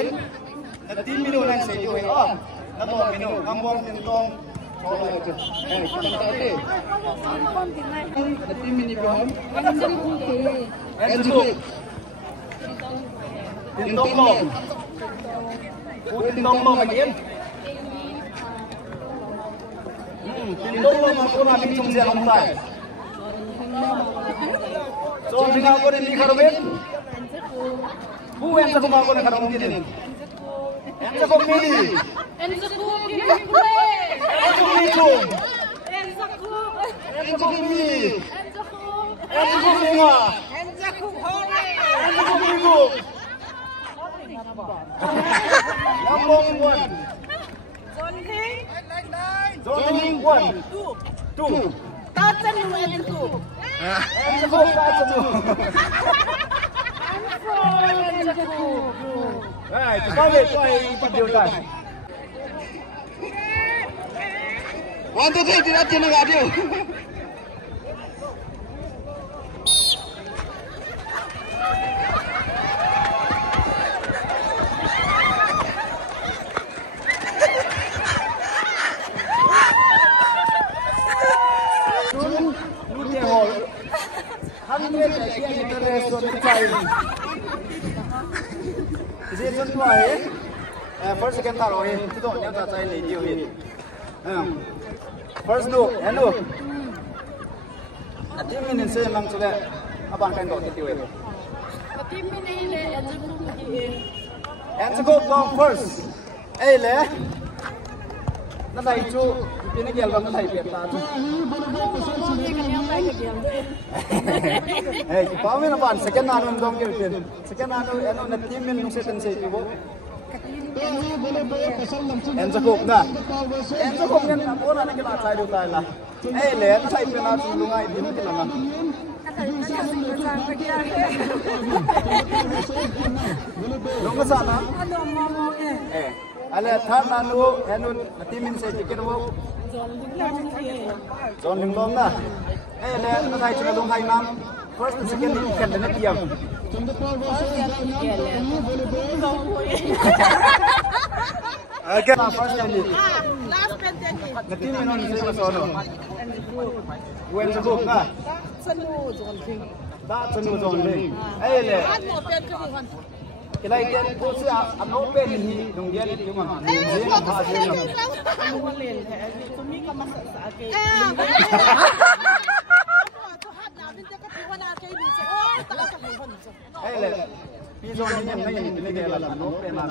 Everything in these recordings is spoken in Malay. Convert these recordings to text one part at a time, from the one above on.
in the team minu nan say you on the law minu ngambong tin tong the team mini pon and to tin tong lo tin tong lo again tin tong lo ma ko na bi chung sia long tai so singa ko ni kharben bu en sa ko ma ko na kharong din en sa ko mili en sa ko mi play en sa ko mi chung en sa ko mi en sa ko nga en sa ko hore en sa ko mi go Number 1 Zoning 1 2 Tatanu and 2 and 2 Tatanu right kami play pagdiutan 1 2 3 tidak tiada radio first second third rồi chứ tôi nhớ ta chạy lấy nhiều hiện first no and no team mình sẽ làm cho đấy các bạn cần gọi cái tiêu ấy team mình này anh go first ấy lẽ nó thầy chú cái này kiểu nó thầy Việt ta chú hey có mấy bạn second nào nó không kiểu tiền second nào nó team mình sẽ tên sẽ kiểu en cukup na en cukup kan apa nak kita cari dulu lah lihat saya pernah sulungai di mana kita nunggu sana ala thar nanu enu timin se tiket wo zon linglong na lihat saya cuma dong hai nam first second kan dengan diam okay first ini last penting nanti minum saya masono wen cukup na senu zon king da senu zon king le cái này cô sẽ ăn nấu bên thì đồng tiền nhưng mà dễ làm pha dễ làm ăn liền thế tôi nghĩ có mà sợ cái là bây giờ mình cái này là nấu bên là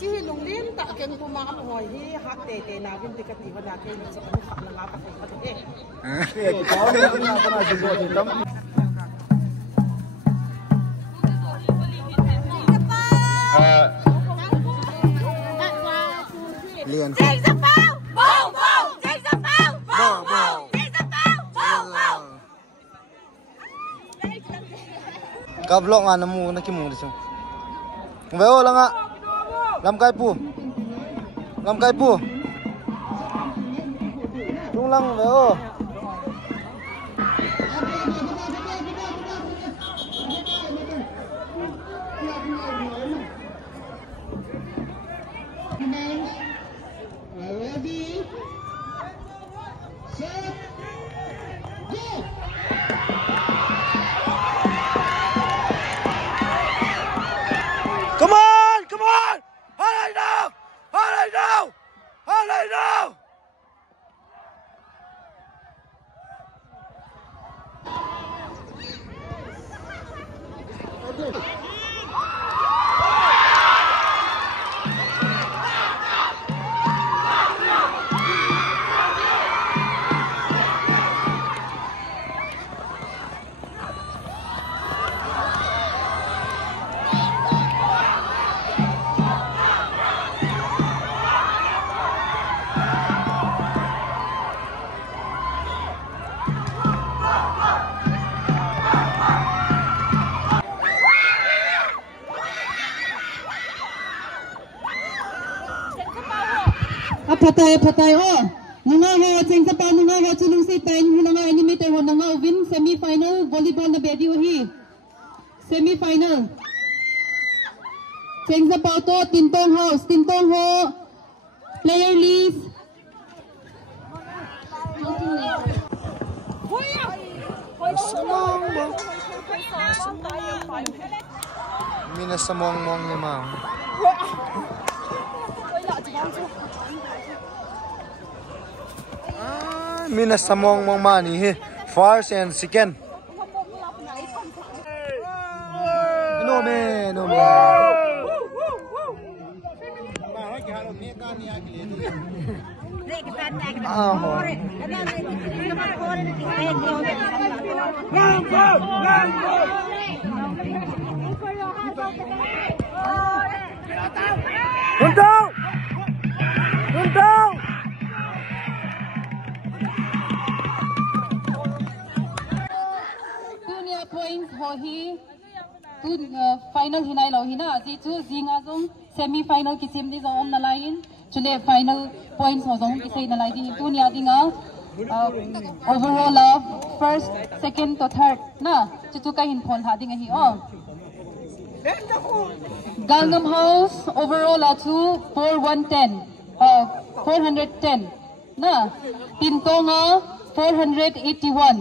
chỉ lùng liên tại cái cô mà ăn hồi thì hạt tê nào bên cái gì mà cái mình sẽ không phạm là lá bạc cái thế cái cháu nên cái nào cái nào dùng rồi thì tấm liền chạy ra bao bầu bầu chạy ra bao bầu bầu chạy ra bao bầu bầu kablok nga namu nakimu disung veo lang nga lam kai pu tung lang veo ready set go come on hurry now Patay ho nanga ho cheng sa pa nanga ho chulung si pen nanga anime te ho nanga win semi final volleyball na video hi semi final Cheng sa pao to, Tin Tong Ho, player list. Mina sa mong ni Mang. Mina sa mong mani first and second. No me. Untung. points ho hi tu final hinai lo hina ji chu jinga jong semi final ki sim di zong na lain chule final points ho jong ki sei na lai di tu nia dinga overall of first second to third na chu ka hin phol ha dinga hi o Gangnam House overall are 410 na Tintonga 481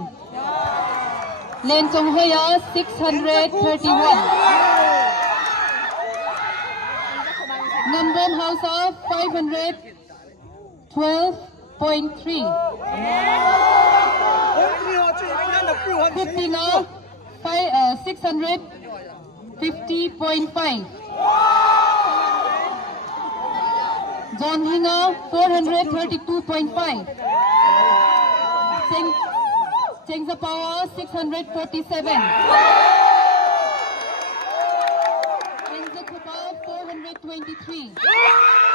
Len Chong Hoya 631 Nambon House of 512.3 Kupinga 650.5 John Hinga 432.5 Chengsa Power 647 Chengsa Kupa 423